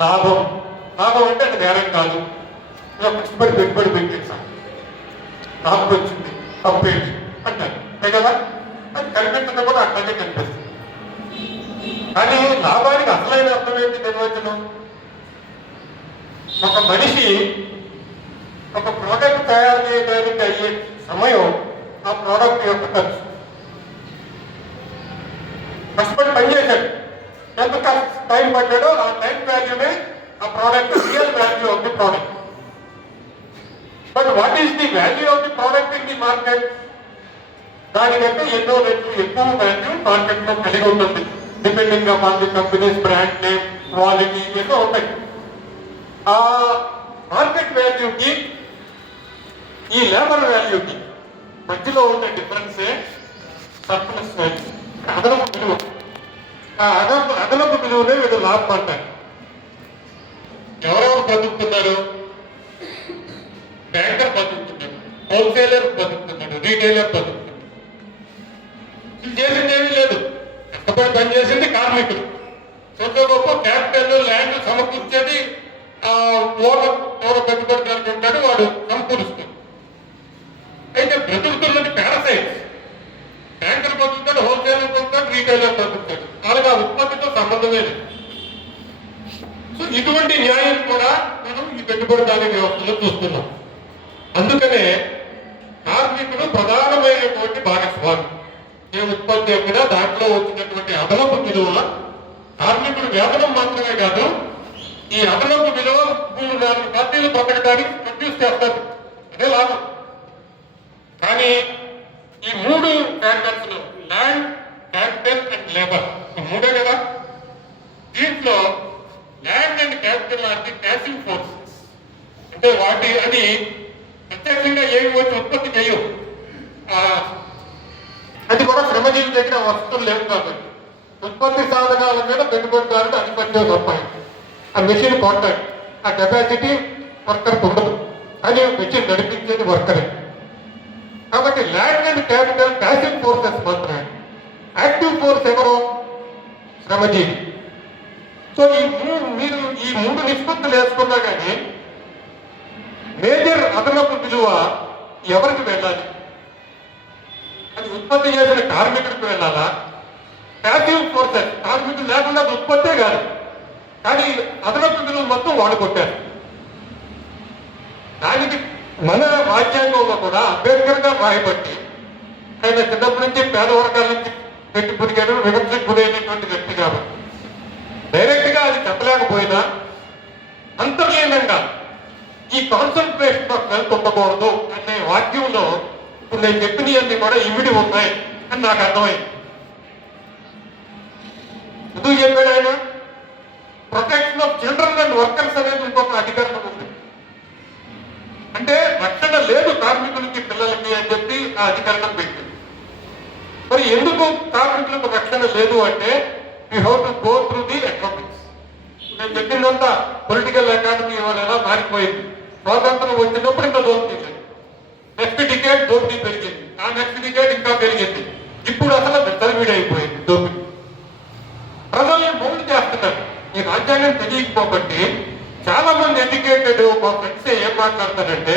లాభం. లాభం అంటే అది నేరం కాదు. కష్టపడి పెట్టుబడి పెట్టేసాం లాభం వచ్చింది తప్పేది అంటారు. అంతే కదా? అది కనిపించడం కూడా అట్లాగే కనిపిస్తుంది. కానీ లాభానికి అసలైన అర్థం ఏంటి నిర్వచనం? ఒక మనిషి ఒక ప్రోడక్ట్ తయారు చేయడానికి అయ్యే సమయం ఆ ప్రోడక్ట్ యొక్క ఖర్చు. కష్టపడి పనిచేశాడు. కష్ట- ఆ టైం వాల్యూనే ఆ product real value of the product but what is the value of the product in the market దానికంటే ఎన్నో రెట్లు ఎక్కువ వాల్యూ మార్కెట్లో కలిగి ఉంటుంది. Depending upon the companies brand name quality ఎన్నో ఉంటాయి. ఆ మార్కెట్ వాల్యూకి ఈ లేబర్ వాల్యూకి మధ్యలో ఉన్న డిఫరెన్సే సర్ప్లస్ వాల్యూ అదనపు విలువ. ఆ అదనపు అదనపు విలువనే వీళ్ళు లాభం అంటారు ఎవరెవరు బతుకుతున్నారు? బ్యాంకర్ బతుకుతున్నాడు హోల్సేలర్ బతుకుతున్నాడు రీటైలర్ బతుకుతున్నాడు. చేసింది ఏమీ లేదు. కష్టపడి పనిచేసింది కార్మికులు. సొంత గొప్ప క్యాపిటల్ ల్యాండ్ సమకూర్చేది ఆ ఓనర్ ఓర పెట్టుబడిదారుడు ఉంటాడు వాడు సమకూరుస్తాడు. అయితే బ్రతుకుతున్నది పారసైట్స్ బ్యాంకర్ బతుకుతాడు హోల్సేలర్ బతుకుతాడు రీటైలర్ బతుకుతాడు. లేదు సో ఇటువంటి న్యాయం కూడా మనం ఈ పెట్టుబడిదారీ వ్యవస్థలో చూస్తున్నాం. అందుకనే కార్మికుడు ప్రధానమైనటువంటి భాగస్వామి. ఏ ఉత్పత్తి ఎక్కడ దాంట్లో వచ్చినటువంటి అదనపు విలువ కార్మికుడు వేతనం మాత్రమే కాదు ఈ అదనపు విలువ మూడు నాలుగు పార్టీలు బ్రతకడానికి ప్రొడ్యూస్ చేస్తారు. అదే లాభం. కానీ ఈ మూడు factors land capital and labour ఈ మూడే కదా దీంట్లో land and capital are the passive forces అంటే అది ప్రత్యక్షంగా ఏమి వచ్చి ఉత్పత్తి చేయవు అది కూడా శ్రమజీవి దగ్గర వస్తువులు లేవు కాబట్టి. ఉత్పత్తి సాధనాల మీద పెట్టుబడిదారుడు అధిపత్యం సంపాదించారు ఆ మెషిన్ కొంటాడు ఆ కెపాసిటీ వర్కర్ ఉండదు. అని మెషిన్ నడిపించేది వర్కరే కాబట్టి land and capital passive forces మాత్రమే. యాక్టివ్ ఫోర్స్ ఎవరు? శ్రమజీవి సో ఈ మూడు మీరు ఈ మూడు నిష్పత్తులు వేసుకున్నా కానీ మేజర్ అదనపు విలువ ఎవరికి వెళ్ళాలి? అది ఉత్పత్తి చేసిన కార్మికుడికి వెళ్ళాలా? ప్యాసివ్ ఫోర్సెస్ కార్మికులు లేకుండా ఉత్పత్తే కాదు. కానీ అదనపు విలువ మొత్తం వాడు కొట్టారు. దానికి మన రాజ్యాంగంలో కూడా అంబేద్కర్గా రాయబట్టి ఆయన చిన్నప్పటి నుంచి పేద వర్గాల నుంచి పెట్టి పురిగాడు విభజనకు గురైనటువంటి వ్యక్తి కాబట్టి డైరెక్ట్గా అది చెప్పలేకపోయినా అంతర్లీనంగా ఈ కాన్సన్ట్రేషన్ ఆఫ్ వెల్త్ ఉండకూడదు అనే వాక్యంలో ఇప్పుడు నేను చెప్పినవన్నీ కూడా ఇమిడి ఉన్నాయి అని నాకు అర్థమైంది. ఎందుకు చెప్పాడు ఆయన? Protection of children and workers అనేది ఇంకొక అధికారం ఉంది. అంటే రక్షణ లేదు కార్మికులకి పిల్లలకి అని చెప్పి ఆ అధికారం పెట్టింది. మరి ఎందుకు కార్మికులకు రక్షణ లేదు అంటే you how to go through the economics నేను చెప్పిందంతా పొలిటికల్ ఎకానమీ వల్ల ఎలా మారిపోయింది. స్వాతంత్రం వచ్చినప్పుడు ఇంకా దోపిడీ లేదు నెక్స్ట్ డికేట్ దోపిడీ పెరిగింది ఆ ఇంకా పెరిగింది. ఇప్పుడు అసలు విత్తలవిడి అయిపోయింది ప్రజల్ని మౌలు చేస్తున్నారు. ఈ రాజ్యాంగం తెలియకపోబట్టి చాలా మంది ఎడ్యుకేటెడ్ మా ఫ్రెండ్స్ ఏం మాట్లాడతారంటే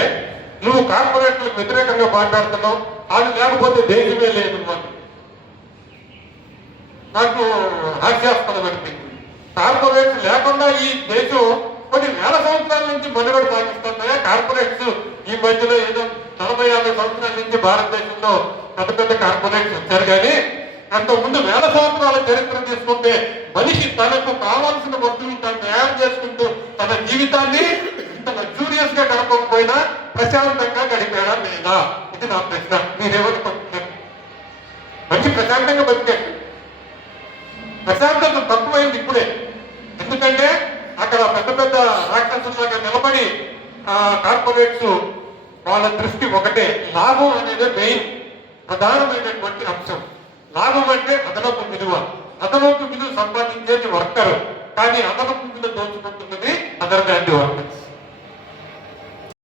నువ్వు కార్పొరేట్లకు వ్యతిరేకంగా మాట్లాడుతున్నావు. అది లేకపోతే దేశమే లేదు అని. నాకు హాస్యాస్పదం అనిపించింది. కార్పొరేట్స్ లేకుండా ఈ దేశం కొన్ని వేల సంవత్సరాల నుంచి మనుగడ సాగిస్తున్నాయా? కార్పొరేట్స్ ఈ మధ్యలో ఏదో నలభై యాభై సంవత్సరాల నుంచి భారతదేశంలో పెద్ద పెద్ద కార్పొరేట్స్ వచ్చారు కానీ అంతకుముందు ముందు వేల సంవత్సరాల చరిత్ర తీసుకుంటే మనిషి తనకు కావాల్సిన వస్తువులు తను తయారు చేసుకుంటూ తన జీవితాన్ని ఇంత లగ్జూరియస్గా గడపకపోయినా ప్రశాంతంగా గడిపాడా లేదా? ఇది నా ప్రశ్న. మీరేమనుకుంటున్నారు మంచి ప్రశాంతంగా బతికాడు. ప్రశాంతత తక్కువైంది ఇప్పుడే. ఎందుకంటే అక్కడ పెద్ద పెద్ద రాక్షసులాగా నిలబడి కార్పొరేట్స్ వాళ్ళ దృష్టి ఒకటే. లాభం అనేది మెయిన్ ప్రధానమైనటువంటి అంశం. లాభం అంటే అదనపు విలువ. అదనపు విలువ సంపాదించేది వర్కర్ కానీ అదనపు విలువ దోచుకుంటున్నది అదర్ దాన్ వర్కర్స్